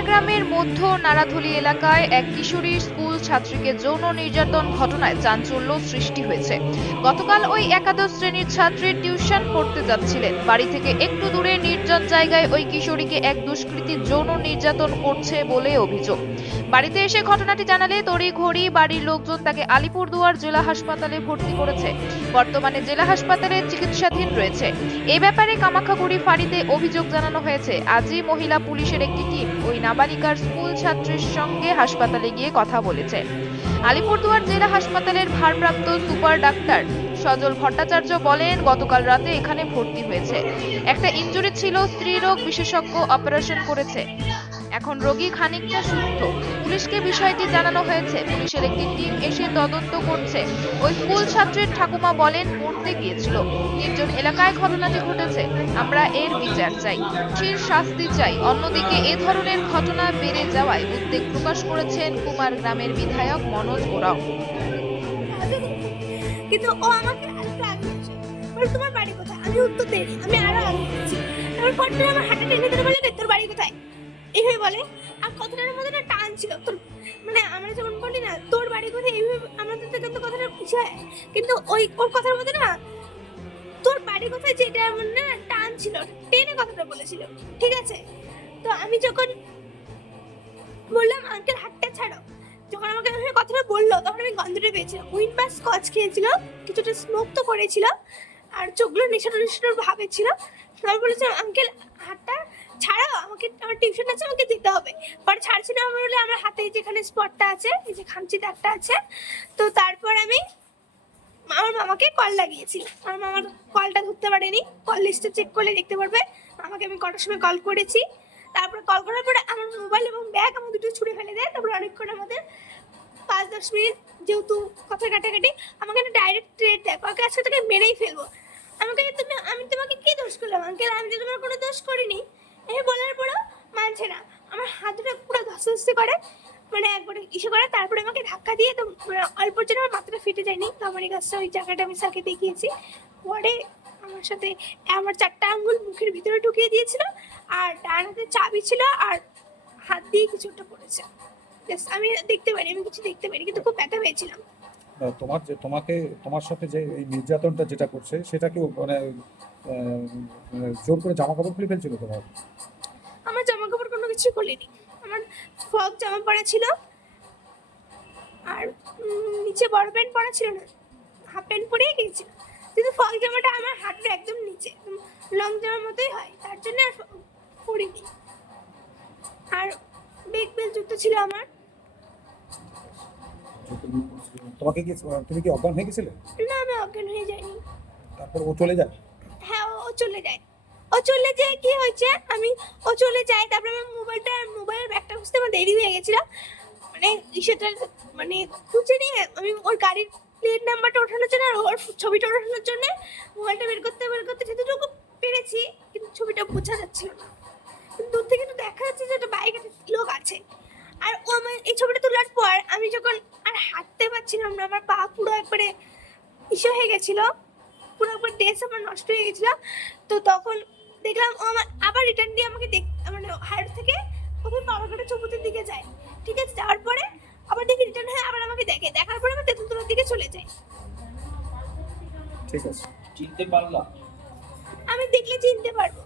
কুমারগ্রামের মধ্য নারাধুলি এলাকায় এক কিশোরী স্কুল ছাত্রীকে যৌন নির্যাতন ঘটনায় চাঞ্চল্য সৃষ্টি হয়েছে। গতকাল ওই একাদশ শ্রেণির ছাত্রী টিউশন পড়তে যাচ্ছিলেন। বাড়ি থেকে একটু দূরে নির্জন জায়গায় ওই কিশোরীকে এক দুষ্কৃতী যৌন নির্যাতন করছে বলে অভিযোগ। বাড়িতে এসে ঘটনাটি জানালে তড়িঘড়ি বাড়ির লোকজন তাকে আলিপুরদুয়ার জেলা হাসপাতালে ভর্তি করেছে। বর্তমানে জেলা হাসপাতালে চিকিৎসাধীন রয়েছে। এ ব্যাপারে কামাখাগুড়ি ফাঁড়িতে অভিযোগ জানানো হয়েছে। আজই মহিলা পুলিশের একটি টিম ওই নাবালিকার স্কুল ছাত্রীর সঙ্গে হাসপাতালে গিয়ে কথা বলেছে। আলিপুরদুয়ার জেলা হাসপাতালের ভারপ্রাপ্ত সুপার ডাক্তার সজল ভট্টাচার্য বলেন, গতকাল রাতে এখানে ভর্তি হয়েছে। একটা ইঞ্জুরি ছিল, স্ত্রীরোগ বিশেষজ্ঞ অপারেশন করেছে। এখন রোগী খানিকটা সুস্থ। পুলিশকে বিষয়টি জানানো হয়েছে। পুলিশের একটি টিম এসে তদন্ত করছে। ওই স্কুল ছাত্রের ঠাকুমা বলেন পড়তে গিয়েছিল। নির্জন এলাকায় ঘটনাটি ঘটেছে, আমরা এর বিচার চাই। দোষীর শাস্তি চাই। অন্যদিকে এ ধরনের ঘটনা বেড়ে যাওয়ায় উদ্বেগ প্রকাশ করেছেন কুমার গ্রামের বিধায়ক মনোজ ওরাও। কিন্তু ও আমাকে তোমার বাড়ি কোথায়? আমি উত্তর আমি আরও আগে তারপর আমার টেনে ধরে বলে, তোর বাড়ি কোথায়? এইভাবে বলে। আর কথাটার মধ্যে না টান ছিল। তোর মানে আমরা যেমন বলি না, তোর বাড়ি কোথায় এইভাবে আমাদের তো কিন্তু কথাটা বুঝায় কিন্তু ওই, ওর কথার মধ্যে না তোর বাড়ি কোথায় যেটা এমন না টান ছিল। টেনে কথাটা বলেছিল। ঠিক আছে? তো আমি যখন বললাম, আঙ্কেল, হাতটা ছাড়ো। যখন আমাকে এভাবে কথাটা বলল, তখন আমি গন্ধটা পেয়েছিলাম। উইন বা স্কচ খেয়েছিল, কিছুটা স্মোক তো করেছিল, আর চোখগুলো নেশানো নেশানোর ভাবে ছিল। তারপর বলেছিলাম, আঙ্কেল, হাতটা ছাড়াও আমাকে, আমার টিউশন আছে, আমাকে দিতে হবে। পরে ছাড়ছিল আমার বলে আমার হাতে যেখানে স্পটটা আছে, এই যে খামচি দাগটা আছে, তো তারপর আমি আমার মামাকে কল লাগিয়েছি। আমার মামার কলটা ধরতে পারেনি কল লিস্টে চেক করলে দেখতে পারবে। আমাকে আমি কটার সময় কল করেছি। তারপরে কল করার পরে আমার মোবাইল এবং ব্যাগ আমার দুটো ছুঁড়ে ফেলে দেয়। তারপরে অনেকক্ষণ আমাদের পাঁচ দশ মিনিট যেহেতু কথা কাটাকাটি, আমাকে একটা ডাইরেক্ট ট্রেড দেয়। ওকে আজকে তোকে মেরেই ফেলব। আমাকে তুমি, আমি তোমাকে কি দোষ করলাম? আঙ্কেল আমি তো তোমার কোনো দোষ করিনি। এই বলার পরেও মানছে না। আমার হাত দুটো পুরো ধস্তে করে মানে একবারে ইসে করে, তারপরে আমাকে ধাক্কা দিয়ে তো মানে অল্পর জন্য আমার মাথাটা ফেটে যায়নি। তো আমার এই গাছটা, ওই জায়গাটা আমি স্যারকে দেখিয়েছি। পরে আমার সাথে, আমার চারটা আঙ্গুল মুখের ভিতরে ঢুকিয়ে দিয়েছিল, আর ডান হাতে চাবি ছিল, আর হাত দিয়ে কিছু একটা পড়েছে। আমি দেখতে পারি আমি কিছু দেখতে পারি কিন্তু খুব ব্যথা পেয়েছিলাম। তোমার যে তোমাকে তোমার সাথে যে এই নির্যাতনটা যেটা করছে সেটা কি মানে জোর করে জামা কাপড় খুলে ফেলছিল তোমার? আমার জামা কাপড় কোনো কিছু খুলিনি। আমার ফ্রক জামা পরা ছিল। আর নিচে বড় প্যান্ট পরা ছিল না। হাফ প্যান্ট পরেই গিয়েছিল। কিন্তু ফ্রক জামাটা আমার হাতের একদম নিচে লং জামার মতোই হয়। তার জন্য আর পরিনি। আর বেগ বেল জুতো ছিল আমার। তোমাকে কি তুমি কি অজ্ঞান হয়ে গেছিলে? না আমি অজ্ঞান হয়ে যাইনি। তারপর ও চলে যায়? হ্যাঁ ও- চলে যায়। ও চলে যায় কি হয়েছে? আমি ও চলে যায় তারপরে আমার মোবাইলটা মোবাইলের ব্যাগটা খুঁজতে আমার দেরি হয়ে গেছিল। মানে সেটা মানে খুঁজে নিয়ে আমি ওর গাড়ির প্লেট নাম্বারটা ওঠানোর জন্য আর ওর ছবিটা ওঠানোর জন্য মোবাইলটা বের করতে বের করতে যতটুকু পেরেছি কিন্তু ছবিটা বোঝা যাচ্ছিল না। কিন্তু দূর থেকে একটু দেখা যাচ্ছে যে একটা বাইক একটা লোক আছে। আর ও আমার এই ছবিটা তোলার পর আমি যখন পারছিলাম না আমার পা পুরো একবারে ইসে হয়ে গেছিল। পুরো একবার ড্রেস আমার নষ্ট হয়ে গেছিল। তো তখন দেখলাম ও আমার আবার রিটার্ন দিয়ে আমাকে দেখ মানে হাইট থেকে প্রথমে পাওয়ারঘাটের চৌপতির দিকে যায়। ঠিক আছে যাওয়ার পরে আবার দেখি রিটার্ন হয়ে আবার আমাকে দেখে। দেখার পরে আমি তেঁতুলতলার দিকে চলে যাই ঠিক আছে। চিনতে পারলাম। আমি দেখলে চিনতে পারব।